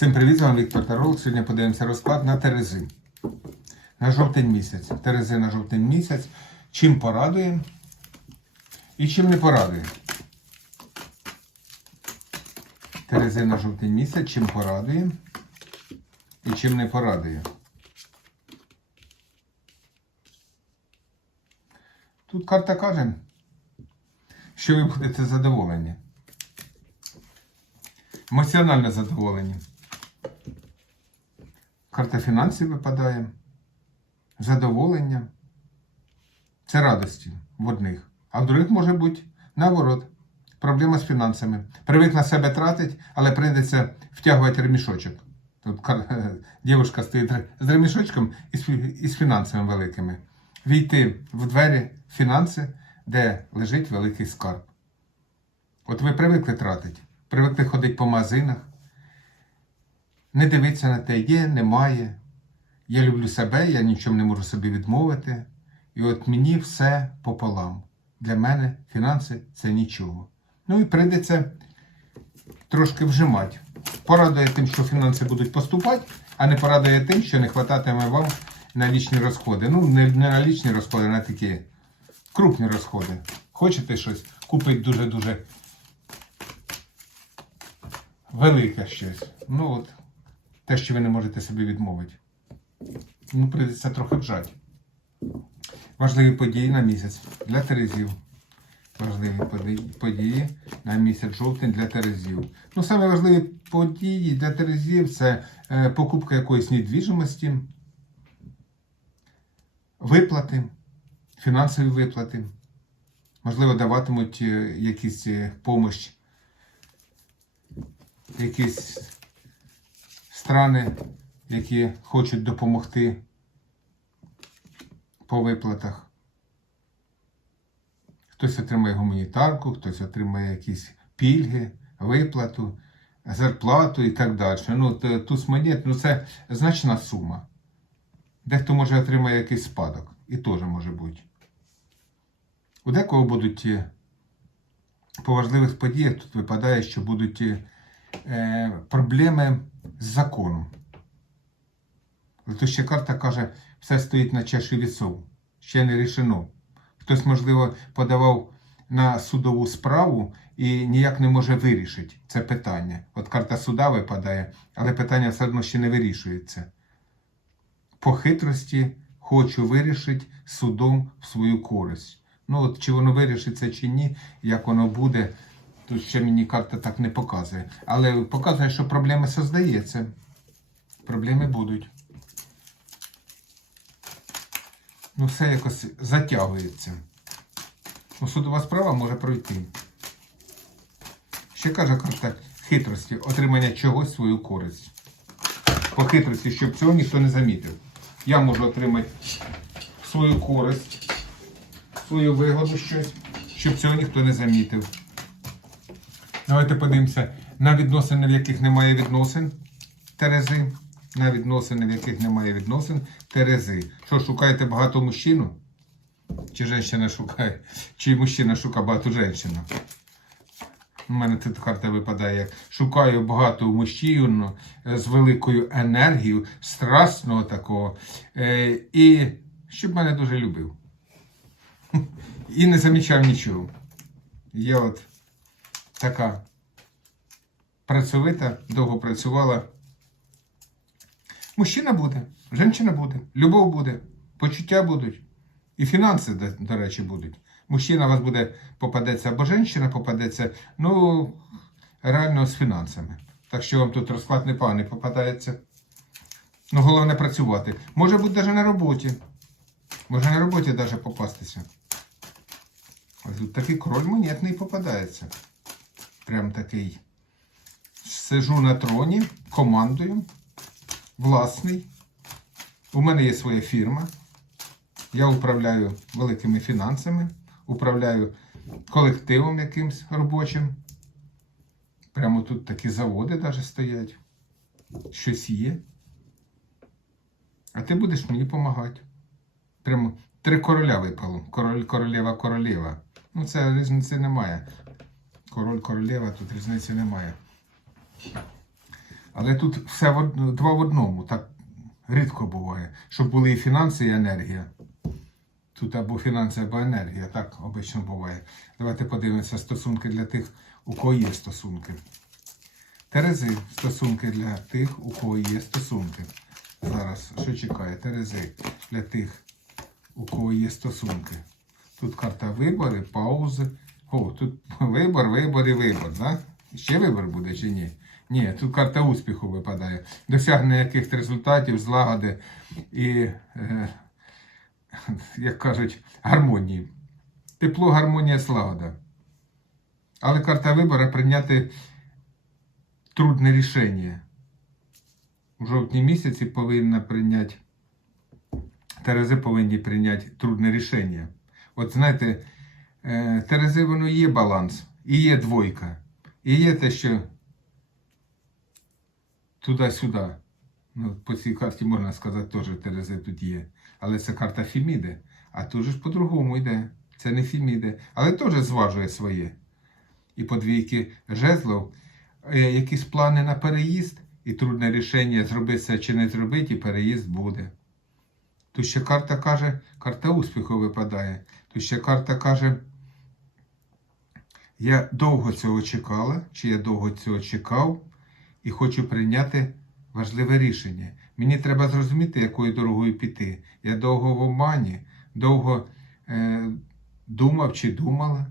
Всім привіт, з вами Віктор Тарол. Сьогодні подивимося розклад на Терези. На жовтень місяць. Терези на жовтень місяць. Чим порадує і чим не порадує. Терези на жовтень місяць, чим порадує і чим не порадує. Тут карта каже, що ви будете задоволені. Емоціонально задоволені. Карта фінансів випадає. Задоволення. Це радості в одних. А в других може бути наоборот. Проблема з фінансами. Привик на себе тратить, але прийдеться втягувати ремішочок. Тут дівчинка стоїть з ремішочком і з фінансами великими. Війти в двері фінанси, де лежить великий скарб. От ви привикли тратити, привикли ходити по магазинах, не дивитися на те, є, немає. Я люблю себе, я нічому не можу собі відмовити. І от мені все пополам. Для мене фінанси це нічого. Ну і прийдеться трошки вжимати. Порадує тим, що фінанси будуть поступати, а не порадує тим, що не хвататиме вам на лічні розходи. Ну, не на лічні розходи, а на такі крупні розходи. Хочете щось купити дуже-дуже велике щось. Ну от, те, що ви не можете собі відмовити. Ну, прийдеться трохи вжати. Важливі події на місяць для Терезів. Важливі події на місяць жовтень для Терезів. Ну, саме важливі події для Терезів це е, покупка якоїсь недвіжимості, виплати, фінансові виплати. Можливо, даватимуть е, якісь е, помощ, якісь страни, які хочуть допомогти по виплатах. Хтось отримає гуманітарку, хтось отримає якісь пільги, виплату, зарплату і так далі. Ну, т- туз монет, ну це значна сума. Дехто може отримає якийсь спадок, і теж може бути. У декого будуть е, по важливих подіях тут випадає, що будуть е, проблеми з законом. Ще карта каже, все стоїть на чаші вісов. Ще не рішено. Хтось, можливо, подавав на судову справу і ніяк не може вирішити це питання. От карта суда випадає, але питання все одно ще не вирішується. По хитрості хочу вирішити судом в свою користь. Ну, от чи воно вирішиться чи ні, як воно буде, тут ще мені карта так не показує. Але показує, що проблеми создається. Проблеми будуть. Ну, все якось затягується. Ну, судова справа може пройти. Ще каже карта хитрості, отримання чогось свою користь. По хитрості, щоб цього ніхто не замітив. Я можу отримати свою користь, свою вигоду щось, щоб цього ніхто не замітив. Давайте подивимося на відносини, в яких немає відносин Терези. На відносини, в яких немає відносин Терези. Що, шукаєте багато мужчину? Чи жінка шукає? Чи мужчина шукає багато жінку? У мене тут карта випадає як шукаю багато мужчину з великою енергією, страстного такого. Е, і щоб мене дуже любив. І не замічав нічого. Є от така працьовита, довго працювала. Мужчина буде, жінка буде, любов буде, почуття будуть. І фінанси, до, речі, будуть. Мужчина у вас буде попадеться або жінка попадеться, ну, реально з фінансами. Так що вам тут розклад непоганий попадається. Ну, головне працювати. Може бути навіть на роботі. Може на роботі навіть попастися. Тут такий кроль монетний попадається. Прям такий. Сижу на троні, командую, власний. У мене є своя фірма. Я управляю великими фінансами, управляю колективом якимсь робочим. Прямо тут такі заводи навіть стоять. Щось є. А ти будеш мені допомагати. Прямо три короля випало. Король, королева, королева. Ну, це різниці немає. Король, королева, тут різниці немає. Але тут все в два в одному. Так рідко буває, щоб були і фінанси, і енергія. Тут або фінанси, або енергія. Так обично буває. Давайте подивимося стосунки для тих, у кого є стосунки. Терези стосунки для тих, у кого є стосунки. Зараз, що чекає? Терези для тих, у кого є стосунки. Тут карта вибори, паузи. О, тут вибор, вибор і вибор, да? Ще вибор буде чи ні? Ні, тут карта успіху випадає. Досягнення якихось результатів, злагоди і, е, як кажуть, гармонії. Тепло, гармонія, злагода. Але карта вибору прийняти трудне рішення. У жовтні місяці повинна прийняти, Терези повинні прийняти трудне рішення. От знаєте, Терези воно є баланс, і є двойка, і є те, що туди-сюди. Ну, по цій карті можна сказати, теж Терези тут є. Але це карта Фіміди. А тут же ж по-другому йде. Це не Фіміди. Але теж зважує своє. І по двійки жезлов, е, якісь плани на переїзд, і трудне рішення зробити це чи не зробити, і переїзд буде. Тут ще карта каже, карта успіху випадає. Тут ще карта каже, я довго цього чекала, чи я довго цього чекав, і хочу прийняти важливе рішення. Мені треба зрозуміти, якою дорогою піти. Я довго в обмані, довго е, думав чи думала,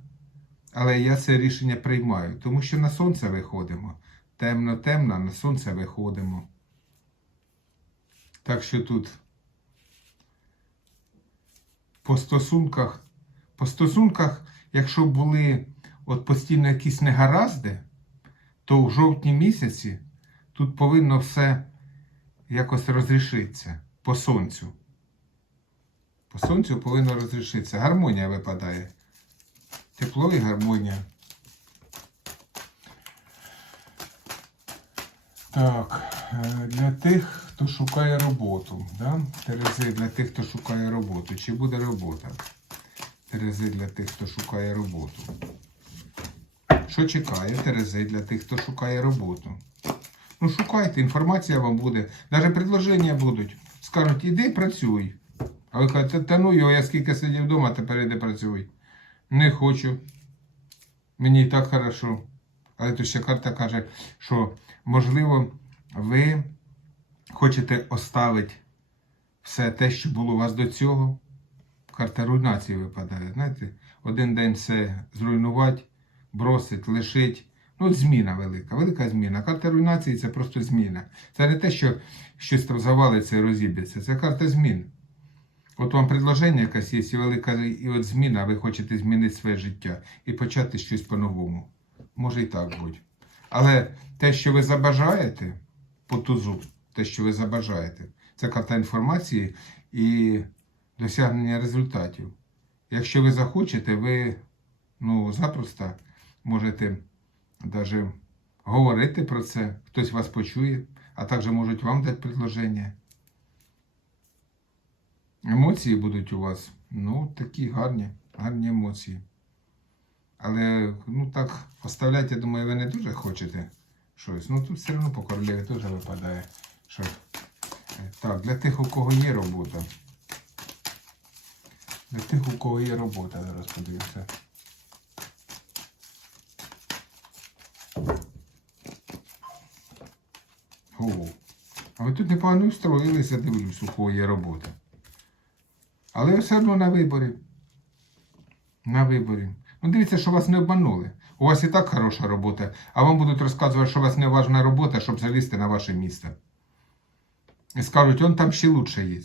але я це рішення приймаю, тому що на сонце виходимо. Темно-темно, на сонце виходимо. Так що тут по стосунках, по стосунках, якщо були от постійно якісь негаразди, то в жовтні місяці тут повинно все якось розрішитися по сонцю. По сонцю повинно розрішитися. Гармонія випадає. Тепло і гармонія. Так, е, для тих, хто шукає роботу. Да? Терези для тих, хто шукає роботу. Чи буде робота? Терези для тих, хто шукає роботу. Що чекає Терези для тих, хто шукає роботу? Ну, шукайте, інформація вам буде. Навіть предложення будуть. Скажуть, іди працюй. А ви кажете, та ну його, я скільки сидів вдома, тепер іди працюй. Не хочу. Мені і так хорошо. Але тут ще карта каже, що можливо ви хочете оставити все те, що було у вас до цього. Карта руйнації випадає. Знаєте, один день все зруйнувати, бросить, лишить. Ну, зміна велика, велика зміна. Карта руйнації це просто зміна. Це не те, що щось там завалиться і розіб'ється. Це карта змін. От вам предложення якесь є, і велика і от зміна, ви хочете змінити своє життя і почати щось по-новому. Може і так бути. Але те, що ви забажаєте по тузу, те, що ви забажаєте, це карта інформації і досягнення результатів. Якщо ви захочете, ви ну, запросто можете навіть говорити про це, хтось вас почує, а також можуть вам дати предложення. Емоції будуть у вас, ну, такі гарні, гарні емоції. Але, ну так, оставляти, я думаю, ви не дуже хочете щось. Ну тут все одно по королеві теж випадає. Що... е, Так, для тих, у кого є робота. Для тих, у кого є робота, зараз подивимося. О, а ви тут непогано встроїлися, дивлюсь, у кого є робота. Але все одно на виборі. На виборі. Ну, дивіться, що вас не обманули. У вас і так хороша робота, а вам будуть розказувати, що у вас не важна робота, щоб залізти на ваше місце. І скажуть, он там ще лучше є.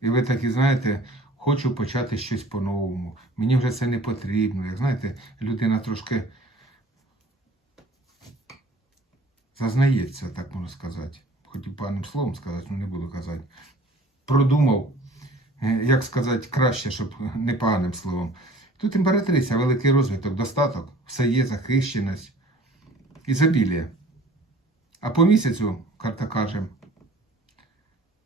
І ви такі, знаєте, хочу почати щось по-новому. Мені вже це не потрібно. Як знаєте, людина трошки зазнається, так можна сказати. Хотів паним словом сказати, але не буду казати. Продумав, е, як сказати, краще, щоб не поганим словом. Тут імператриця, великий розвиток, достаток, все є, захищеність, ізобілія. А по місяцю, карта каже,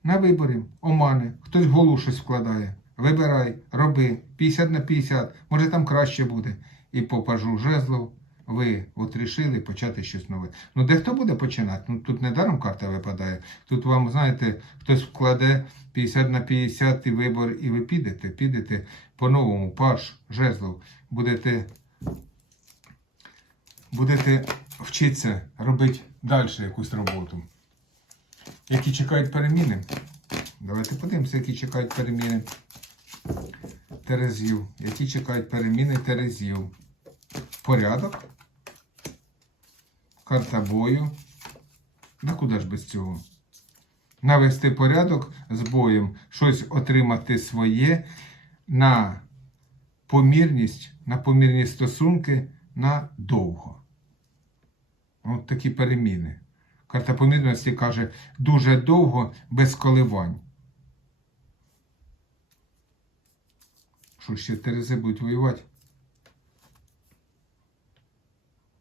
на виборі, омани, хтось в голову щось вкладає. Вибирай, роби, 50 на 50, може там краще буде. І по пажу жезлов ви от рішили почати щось нове. Ну, дехто буде починати. Ну тут не даром карта випадає. Тут вам, знаєте, хтось вкладе 50 на 50 і вибор, і ви підете, підете по-новому, паш, жезлов, будете, будете вчитися робити далі якусь роботу. Які чекають переміни. Давайте подивимося, які чекають переміни Терезів. Які чекають переміни Терезів. Порядок. Карта бою. Да куди ж без цього? Навести порядок з боєм, щось отримати своє на помірність, на помірні стосунки на довго. От такі переміни. Карта помірності каже дуже довго, без коливань. Що ще Терези будуть воювати?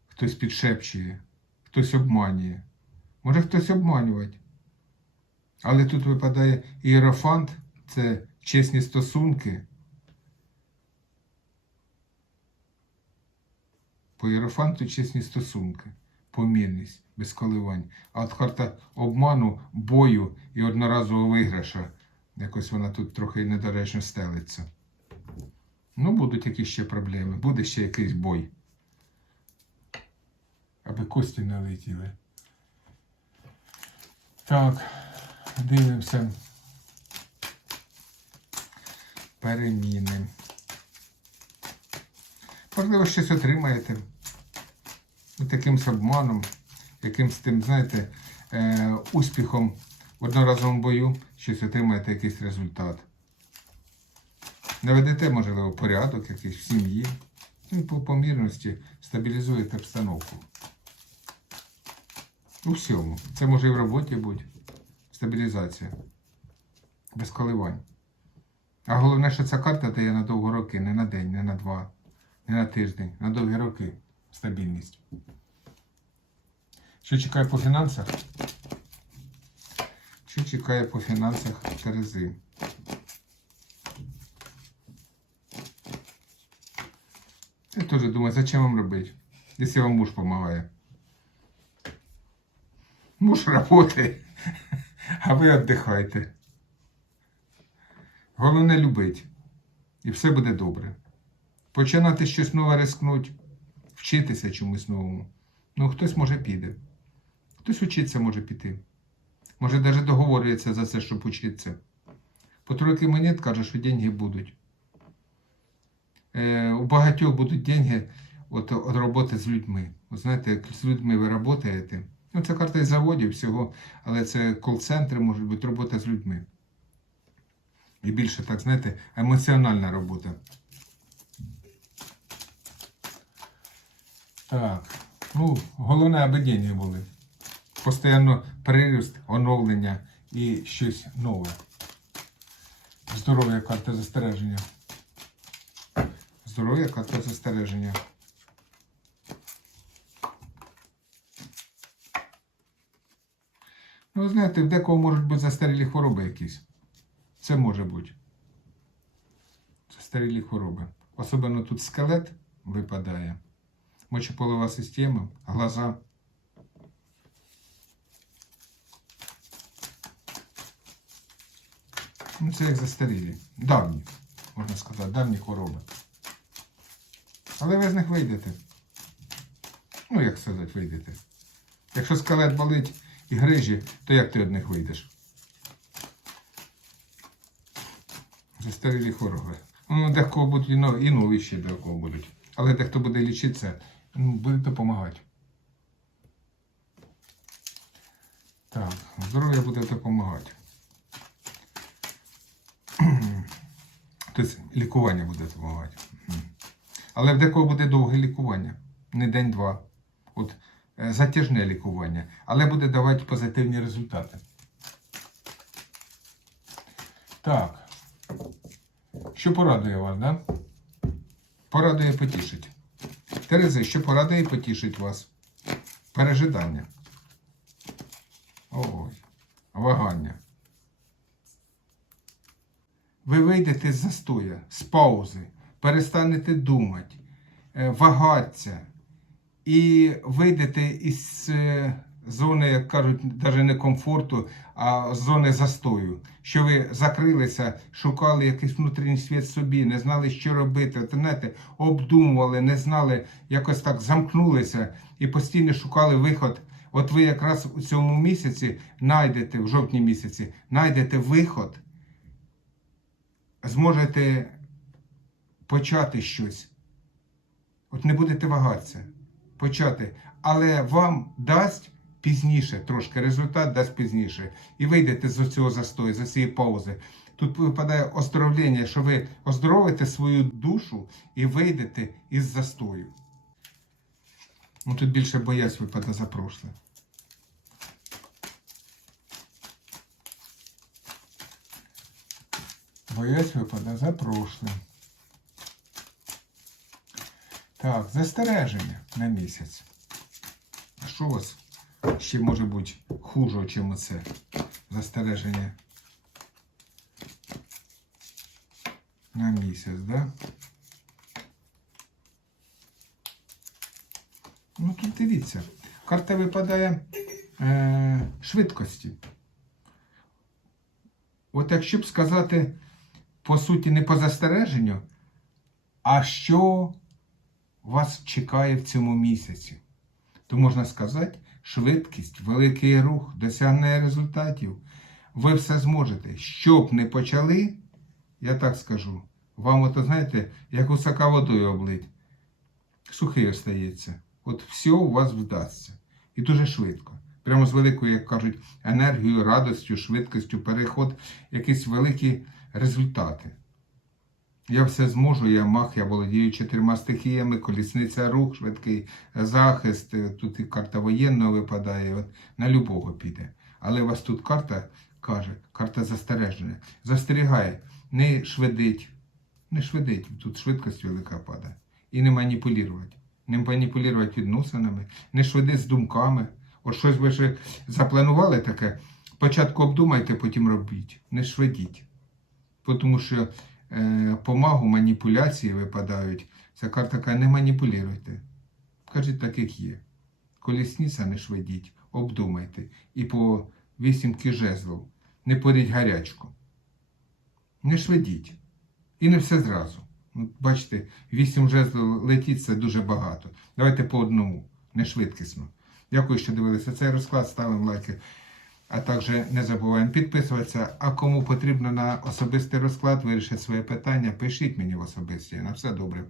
Хтось підшепчує, хтось обманює. Може хтось обманювати. Але тут випадає іерофант це чесні стосунки. По іерофанту чесні стосунки, помірність, без коливань. А от карта обману, бою і одноразового виграша. Якось вона тут трохи недоречно стелиться. Ну, будуть якісь ще проблеми, буде ще якийсь бой. Аби кості не летіли. Так, дивимося. Переміни. Можливо, щось отримаєте. Таким обманом, якимсь тим, знаєте, е, успіхом в одноразовому бою щось отримаєте якийсь результат. Наведете, можливо, порядок якийсь в сім'ї. Ну по помірності стабілізуєте обстановку. У всьому. Це може і в роботі бути. Стабілізація. Без коливань. А головне, що ця карта дає на довгі роки, не на день, не на два, не на тиждень, на довгі роки. Стабільність. Що чекає по фінансах? Що чекає по фінансах Терези? Я теж думаю, зачем вам робити, якщо вам муж допомагає. Муж працює, а ви віддихайте. Головне любить. І все буде добре. Починати щось нове рискнуть, вчитися чомусь новому. Ну, хтось може піде. Хтось учиться може піти. Може, навіть договорюється за це, щоб учитися. По тройки монет каже, що деньги будуть. Е, у багатьох будуть деньги от роботи з людьми. От знаєте, як з людьми ви працюєте. Ну, це карта із заводів всього, але це кол-центри, може бути робота з людьми. І більше, так, знаєте, емоціональна робота. Так. Ну, головне, деньги були. Постоянно переріст, оновлення і щось нове. Здоров'я карта застереження. Здоров'я карта застереження. Ну, знаєте, в декого можуть бути застарілі хвороби якісь. Це може бути. Застарілі хвороби. Особливо тут скелет випадає. Мочеполова система, глаза. Ну, це як застарілі. Давні, можна сказати, давні хвороби. Але ви з них вийдете. Ну, як сказати, вийдете. Якщо скелет болить і грижі, то як ти від них вийдеш? Застарілі хвороби. Ну, декого будуть і нові, і нові ще декого будуть. Але дехто буде лічитися, ну, буде допомагати. Так, здоров'я буде допомагати. Тобто лікування буде допомагати. Але в декого буде довге лікування, не день-два. От затяжне лікування, але буде давати позитивні результати. Так. Що порадує вас, да? Порадує потішить. Терези, що порадує потішить вас? Пережидання. Ой, вагання. Ви вийдете з застоя, з паузи, перестанете думати, е, вагатися і вийдете із е, зони, як кажуть, навіть не комфорту, а зони застою. Що ви закрилися, шукали якийсь внутрішній світ собі, не знали, що робити. От, знаєте, обдумували, не знали, якось так замкнулися і постійно шукали виход. От ви якраз у цьому місяці знайдете, в жовтні місяці, знайдете виход, зможете почати щось. От не будете вагатися, почати. Але вам дасть пізніше, трошки результат дасть пізніше. І вийдете з цього застою, з цієї паузи. Тут випадає оздоровлення, що ви оздоровите свою душу і вийдете із застою. Ну, тут більше боясь випадає за прошле. Боясь випадає за прошле. Так, застереження на місяць. А що у вас ще може бути хуже, чим оце застереження на місяць, да? Ну тут дивіться, карта випадає е, швидкості. От якщо б сказати, по суті, не по застереженню, а що вас чекає в цьому місяці, то можна сказати, швидкість, великий рух, досягнення результатів. Ви все зможете. Що б не почали, я так скажу, вам, ото, знаєте, як усака водою облить, сухий остається. От все у вас вдасться. І дуже швидко. Прямо з великою, як кажуть, енергією, радостю, швидкістю, переход, якісь великі результати. Я все зможу, я мах, я володію чотирма стихіями, колісниця рух, швидкий захист, е, тут і карта воєнного випадає, от, на любого піде. Але у вас тут карта каже, карта застереження. Застерігає, не швидить, не швидить, тут швидкість велика падає. І не маніпулювати. Не маніпулювати відносинами, не швидить з думками. От щось ви ще запланували таке, спочатку обдумайте, потім робіть. Не швидіть. Тому що помагу маніпуляції випадають. Ця карта каже, не маніпулюйте. Кажіть так, як є. Колісниця не швидіть, обдумайте. І по вісімки жезлов. Не поріть гарячку. Не швидіть. І не все зразу. Бачите, вісім жезлов летіть це дуже багато. Давайте по одному, не швидкісно. Дякую, що дивилися цей розклад. Ставимо лайки. А також не забуваємо підписуватися. А кому потрібно на особистий розклад вирішити своє питання, пишіть мені в особисті. На все добре.